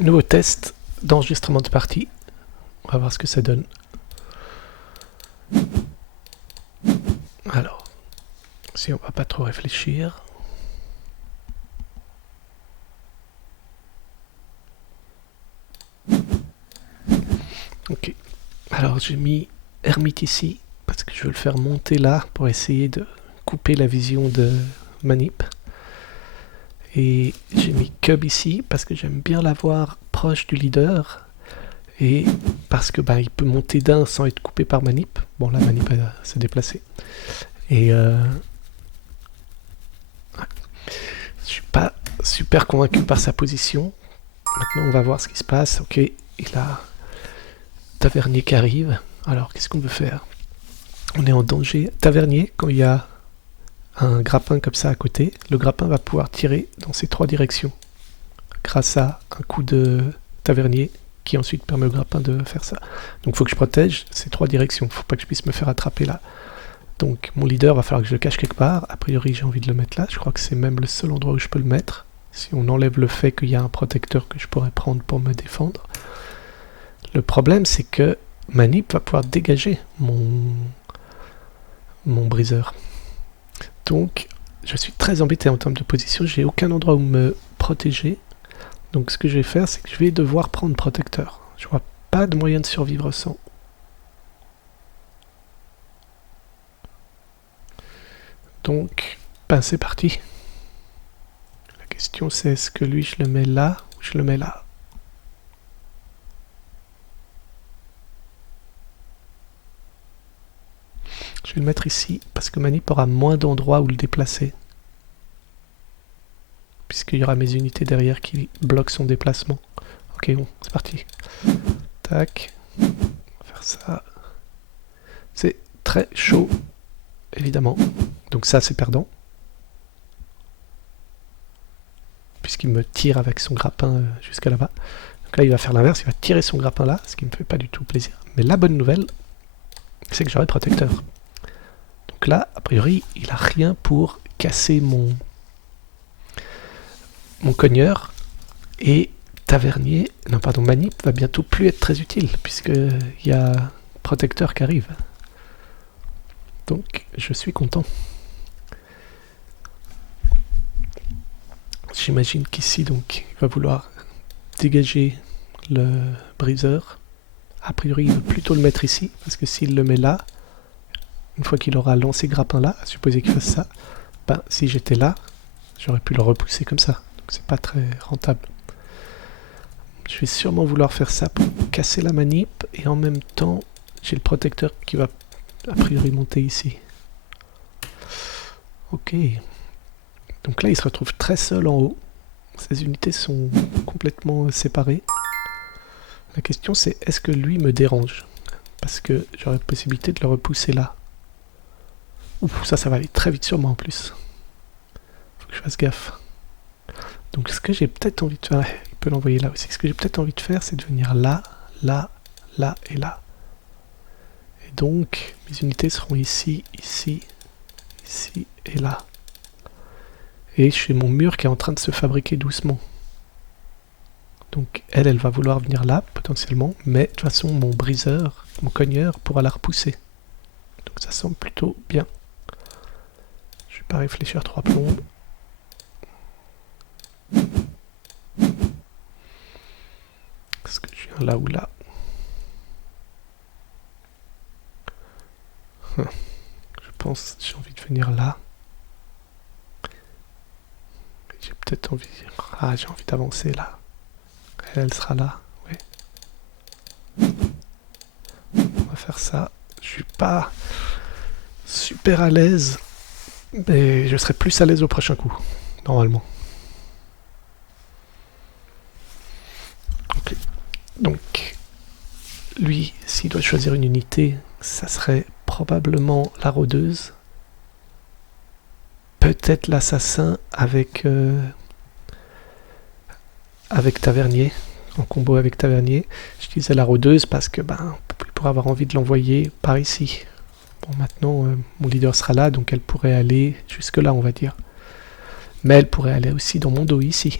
Nouveau test d'enregistrement de partie. On va voir ce que ça donne. Alors, si on va pas trop réfléchir. Ok. Alors j'ai mis Hermite ici parce que je veux le faire monter là pour essayer de couper la vision de manip. Et j'ai mis Cub ici parce que j'aime bien l'avoir proche du leader et parce que il peut monter d'un sans être coupé par manip. Bon, là manip s'est déplacé. Et je suis pas super convaincu par sa position. Maintenant on va voir ce qui se passe. Ok, il a Tavernier qui arrive. Alors qu'est-ce qu'on veut faire? On est en danger. Tavernier, quand il y a un grappin comme ça à côté, le grappin va pouvoir tirer dans ces trois directions grâce à un coup de Tavernier qui ensuite permet au grappin de faire ça. Donc il faut que je protège ces trois directions. Il ne faut pas que je puisse me faire attraper là. Donc mon leader va falloir que je le cache quelque part. A priori j'ai envie de le mettre là. Je crois que c'est même le seul endroit où je peux le mettre. Si on enlève le fait qu'il y a un protecteur que je pourrais prendre pour me défendre. Le problème c'est que Manip va pouvoir dégager mon briseur. Donc je suis très embêté en termes de position. J'ai aucun endroit où me protéger. Donc ce que je vais faire, c'est que je vais devoir prendre protecteur. Je vois pas de moyen de survivre sans. Donc, c'est parti. La question c'est est-ce que lui je le mets là ou je le mets là? Je vais le mettre ici parce que Manip aura moins d'endroits où le déplacer. Puisqu'il y aura mes unités derrière qui bloquent son déplacement. Ok, bon, c'est parti. Tac. On va faire ça. C'est très chaud, évidemment. Donc ça, c'est perdant. Puisqu'il me tire avec son grappin jusqu'à là-bas. Donc là, il va faire l'inverse. Il va tirer son grappin là, ce qui me fait pas du tout plaisir. Mais la bonne nouvelle, c'est que j'aurai protecteur. Donc là, a priori, il a rien pour casser mon cogneur. Et Tavernier, non pardon, Manip va bientôt plus être très utile, puisqu'il y a protecteur qui arrive. Donc je suis content. J'imagine qu'ici, donc, il va vouloir dégager le briseur. A priori, il veut plutôt le mettre ici, parce que s'il le met là, une fois qu'il aura lancé grappin là, à supposer qu'il fasse ça, si j'étais là, j'aurais pu le repousser comme ça. Donc c'est pas très rentable. Je vais sûrement vouloir faire ça pour casser la manip, et en même temps, j'ai le protecteur qui va a priori monter ici. Ok. Donc là, il se retrouve très seul en haut. Ses unités sont complètement séparées. La question c'est est-ce que lui me dérange? Parce que j'aurais la possibilité de le repousser là. Ouf, ça va aller très vite sur moi en plus. Faut que je fasse gaffe. Donc ce que j'ai peut-être envie de faire, il peut l'envoyer là aussi. Ce que j'ai peut-être envie de faire, c'est de venir là, là, là et là. Et donc mes unités seront ici, ici, ici et là. Et j'ai mon mur qui est en train de se fabriquer doucement. Donc elle va vouloir venir là, potentiellement, mais de toute façon, mon briseur, mon cogneur, pourra la repousser. Donc ça semble plutôt bien. Je vais pas réfléchir trois plombes. Est-ce que je viens là ou là? Je pense que j'ai envie de venir là. J'ai peut-être envie... Ah, j'ai envie d'avancer là. Elle sera là, oui. On va faire ça. Je suis pas super à l'aise, mais je serai plus à l'aise au prochain coup, normalement. Okay. Donc, lui, s'il doit choisir une unité, ça serait probablement la rôdeuse. Peut-être l'assassin avec Tavernier, en combo avec Tavernier. Je disais la rôdeuse parce que il pourrait avoir envie de l'envoyer par ici. Bon, maintenant, mon leader sera là, donc elle pourrait aller jusque là, on va dire. Mais elle pourrait aller aussi dans mon dos ici.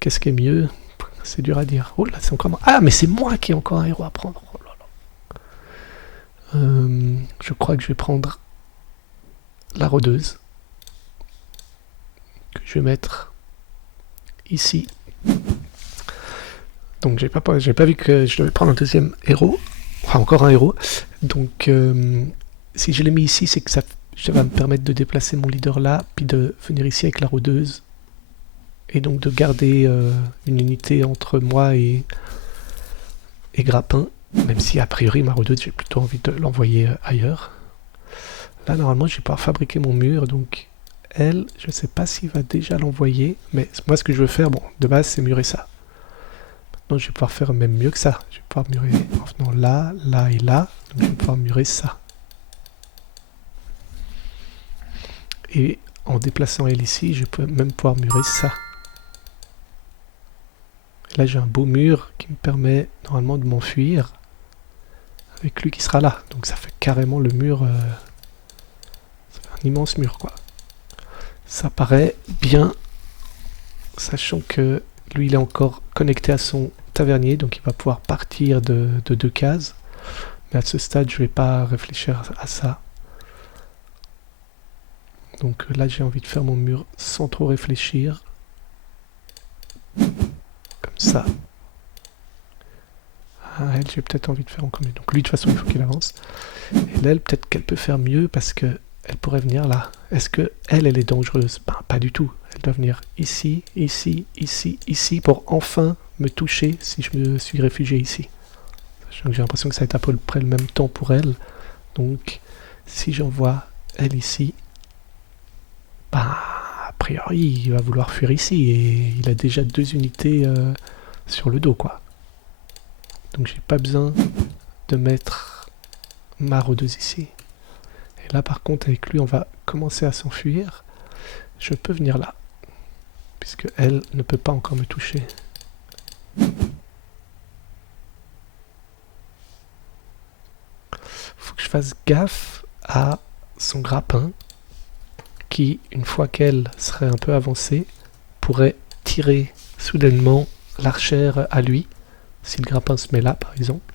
Qu'est-ce qui est mieux? C'est dur à dire. Oh là, c'est encore moi. Ah, mais c'est moi qui ai encore un héros à prendre. Oh là là. Je crois que je vais prendre la rôdeuse. Que je vais mettre ici. Donc j'ai pas vu que je devais prendre un deuxième héros. Enfin, encore un héros. Donc si je l'ai mis ici, c'est que ça va me permettre de déplacer mon leader là, puis de venir ici avec la rôdeuse. Et donc de garder une unité entre moi et Grappin, même si a priori ma rôdeuse j'ai plutôt envie de l'envoyer ailleurs. Là normalement je vais pouvoir fabriquer mon mur, donc elle, je sais pas s'il va déjà l'envoyer, mais moi ce que je veux faire, bon, de base c'est murer ça. Maintenant je vais pouvoir faire même mieux que ça, je vais pouvoir murer en venant là, là et là, donc je vais pouvoir murer ça. Et en déplaçant elle ici, je peux même pouvoir murer ça. Là j'ai un beau mur qui me permet normalement de m'enfuir avec lui qui sera là. Donc ça fait carrément le mur, ça fait un immense mur quoi. Ça paraît bien, sachant que lui il est encore connecté à son tavernier, donc il va pouvoir partir de 2 cases. Mais à ce stade je vais pas réfléchir à ça. Donc là j'ai envie de faire mon mur sans trop réfléchir. Comme ça. Ah, elle, j'ai peut-être envie de faire encore mieux. Donc lui, de toute façon, il faut qu'il avance. Et là, peut-être qu'elle peut faire mieux parce que elle pourrait venir là. Est-ce que elle est dangereuse? Ben, pas du tout. Elle doit venir ici, ici, ici, ici pour enfin me toucher si je me suis réfugié ici. Sachant que j'ai l'impression que ça va être à peu près le même temps pour elle. Donc, si j'envoie elle ici, ben, a priori, il va vouloir fuir ici. Et il a déjà 2 unités sur le dos, quoi. Donc j'ai pas besoin de mettre ma rôdeuse ici. Et là par contre avec lui on va commencer à s'enfuir. Je peux venir là. Puisque elle ne peut pas encore me toucher. Faut que je fasse gaffe à son grappin. Qui, une fois qu'elle serait un peu avancée, pourrait tirer soudainement l'archère à lui. Si le grappin se met là par exemple.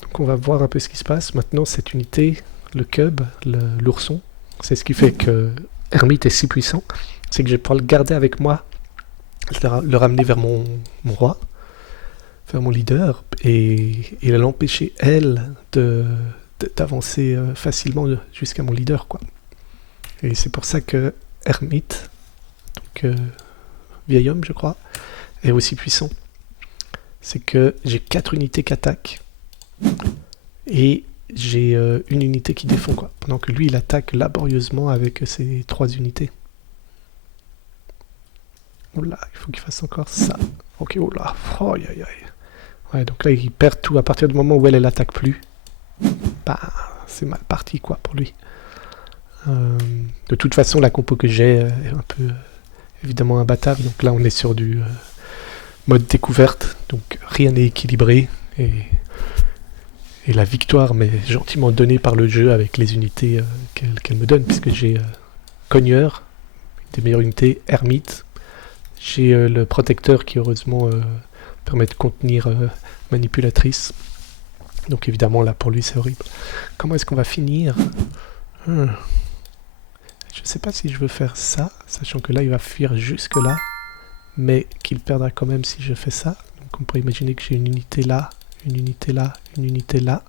Donc on va voir un peu ce qui se passe. Maintenant cette unité, le cub, l'ourson, c'est ce qui fait que Hermite est si puissant, c'est que je vais pouvoir le garder avec moi, le ramener vers mon roi, vers mon leader, et l'empêcher elle d'avancer facilement jusqu'à mon leader quoi. Et c'est pour ça que Hermite, donc vieil homme je crois, est aussi puissant. C'est que j'ai 4 unités qui attaquent et j'ai une unité qui défend quoi. Pendant que lui il attaque laborieusement avec ses 3 unités. Oula, il faut qu'il fasse encore ça. Ok, oula, oh, aïe, aïe. Ouais, donc là il perd tout à partir du moment où elle attaque plus. Bah, c'est mal parti quoi pour lui. De toute façon la compo que j'ai est un peu évidemment imbattable. Donc là on est sur du mode découverte, donc rien n'est équilibré et la victoire m'est gentiment donnée par le jeu avec les unités qu'elle me donne, puisque j'ai Cogneur, une des meilleures unités, Hermite, j'ai le protecteur qui heureusement permet de contenir Manipulatrice, donc évidemment là pour lui c'est horrible. Comment est-ce qu'on va finir? Je sais pas si je veux faire ça, sachant que là il va fuir jusque là, mais qu'il perdra quand même si je fais ça. Donc on pourrait imaginer que j'ai une unité là, une unité là, une unité là.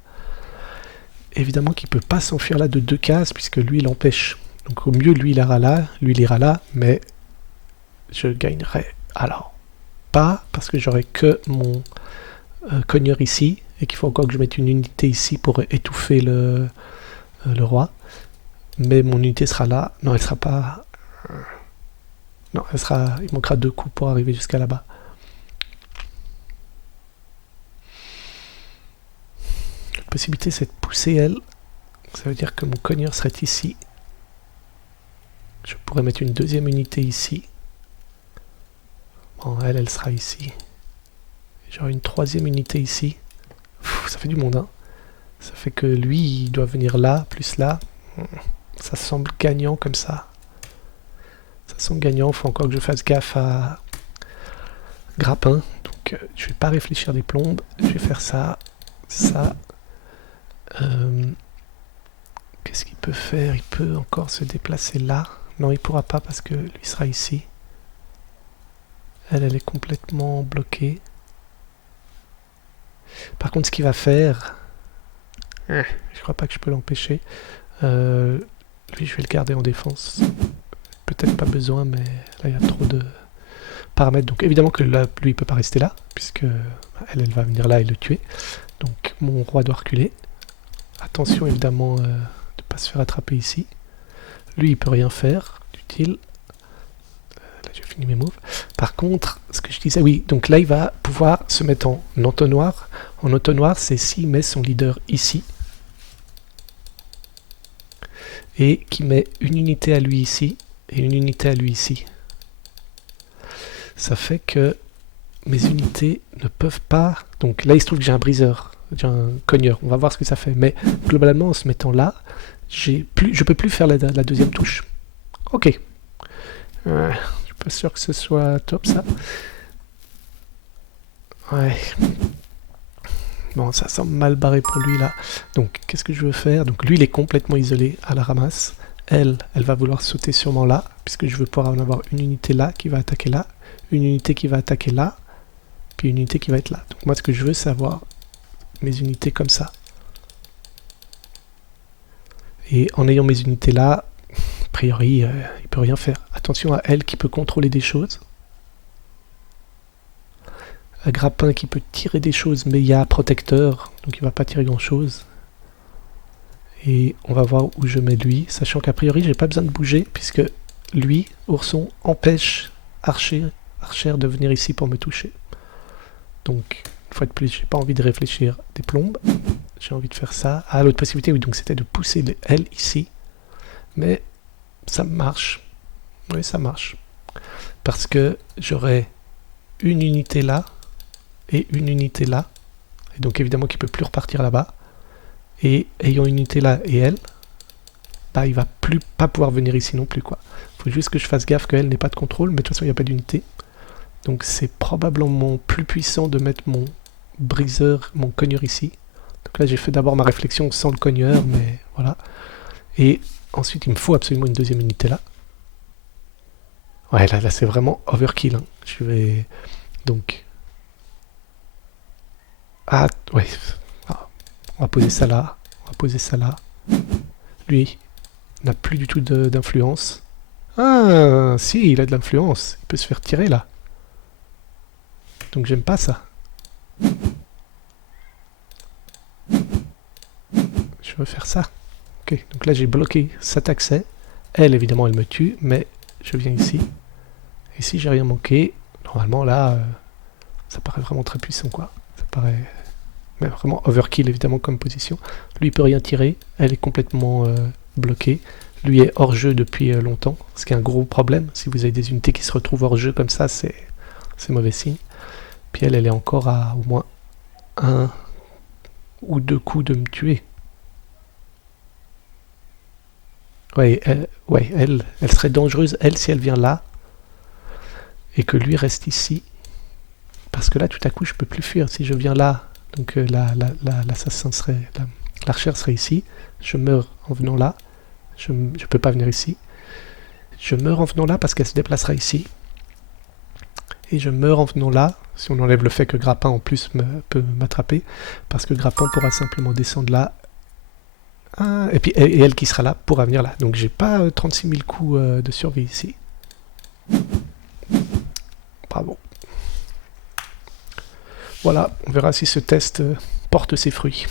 Évidemment qu'il ne peut pas s'enfuir là de 2 cases, puisque lui il empêche. Donc au mieux lui il ira là, lui il ira là, mais je gagnerai alors pas, parce que j'aurai que mon cogneur ici, et qu'il faut encore que je mette une unité ici pour étouffer le roi. Mais mon unité sera là. Non, elle sera pas... Non, elle sera... il manquera 2 coups pour arriver jusqu'à là-bas. La possibilité, c'est de pousser elle. Ça veut dire que mon cogneur serait ici. Je pourrais mettre une 2e unité ici. Bon, elle sera ici. J'aurai une 3e unité ici. Ça fait du monde, hein. Ça fait que lui, il doit venir là, plus là. Ça semble gagnant comme ça. Ça semble gagnant, il faut encore que je fasse gaffe à grappin. Donc je vais pas réfléchir des plombes. Je vais faire ça, ça. Qu'est-ce qu'il peut faire? Il peut encore se déplacer là. Non, il pourra pas parce que lui sera ici. Elle est complètement bloquée. Par contre, ce qu'il va faire... je crois pas que je peux l'empêcher. Lui, je vais le garder en défense. Peut-être pas besoin, mais là, il y a trop de paramètres. Donc, évidemment que là, lui, il peut pas rester là, puisque elle va venir là et le tuer. Donc, mon roi doit reculer. Attention, évidemment, de ne pas se faire attraper ici. Lui, il peut rien faire d'utile. Là, j'ai fini mes moves. Par contre, ce que je disais, oui, donc là, il va pouvoir se mettre en entonnoir. En entonnoir, c'est s'il met son leader ici. Et qui met une unité à lui ici et une unité à lui ici. Ça fait que mes unités ne peuvent pas... Donc là, il se trouve que j'ai un briseur, j'ai un cogneur. On va voir ce que ça fait. Mais globalement, en se mettant là, je peux plus faire la deuxième touche. Ok. Je suis pas sûr que ce soit top, ça. Ouais. Bon, ça semble mal barré pour lui, là. Donc, qu'est-ce que je veux faire? Donc, lui, il est complètement isolé à la ramasse. Elle va vouloir sauter sûrement là, puisque je veux pouvoir en avoir une unité là qui va attaquer là, une unité qui va attaquer là, puis une unité qui va être là. Donc, moi, ce que je veux, c'est avoir mes unités comme ça. Et en ayant mes unités là, a priori, il peut rien faire. Attention à elle qui peut contrôler des choses. Un grappin qui peut tirer des choses, mais il y a un protecteur, donc il va pas tirer grand chose. Et on va voir où je mets lui, sachant qu'a priori j'ai pas besoin de bouger, puisque lui, ourson, empêche Archer de venir ici pour me toucher. Donc, une fois de plus, j'ai pas envie de réfléchir des plombes. J'ai envie de faire ça. Ah, l'autre possibilité, oui, donc c'était de pousser elle ici. Mais ça marche. Oui, ça marche. Parce que j'aurai une unité là et une unité là. Et donc évidemment qu'il ne peut plus repartir là-bas. Et ayant une unité là et elle, bah, il va pas pouvoir venir ici non plus, quoi. Faut juste que je fasse gaffe qu'elle n'ait pas de contrôle, mais de toute façon il n'y a pas d'unité. Donc c'est probablement plus puissant de mettre mon briseur, mon cogneur ici. Donc là j'ai fait d'abord ma réflexion sans le cogneur, mais voilà. Et ensuite il me faut absolument une deuxième unité là. Ouais, là c'est vraiment overkill, hein. Je vais... Donc... Ah, ouais. Ah, on va poser ça là. On va poser ça là. Lui n'a plus du tout d'influence. Ah, si, il a de l'influence. Il peut se faire tirer là. Donc j'aime pas ça. Je veux faire ça. Ok, donc là j'ai bloqué cet accès. Elle, évidemment, elle me tue, mais je viens ici. Et si j'ai rien manqué, normalement là, ça paraît vraiment très puissant, quoi. Ça paraît... Mais vraiment overkill, évidemment, comme position. Lui, il peut rien tirer. Elle est complètement bloquée. Lui est hors jeu depuis longtemps, ce qui est un gros problème. Si vous avez des unités qui se retrouvent hors jeu comme ça, c'est mauvais signe. Puis elle est encore à au moins 1 ou 2 coups de me tuer. Ouais, elle serait dangereuse, elle, si elle vient là, et que lui reste ici. Parce que là, tout à coup, je peux plus fuir. Si je viens là, donc l'assassin serait... L'archère serait ici. Je meurs en venant là. Je peux pas venir ici. Je meurs en venant là parce qu'elle se déplacera ici. Et je meurs en venant là, si on enlève le fait que Grappin en plus peut m'attraper, parce que Grappin pourra simplement descendre là. Ah, et puis et elle qui sera là pourra venir là. Donc j'ai pas 36 000 coups de survie ici. Bravo. Voilà, on verra si ce test porte ses fruits.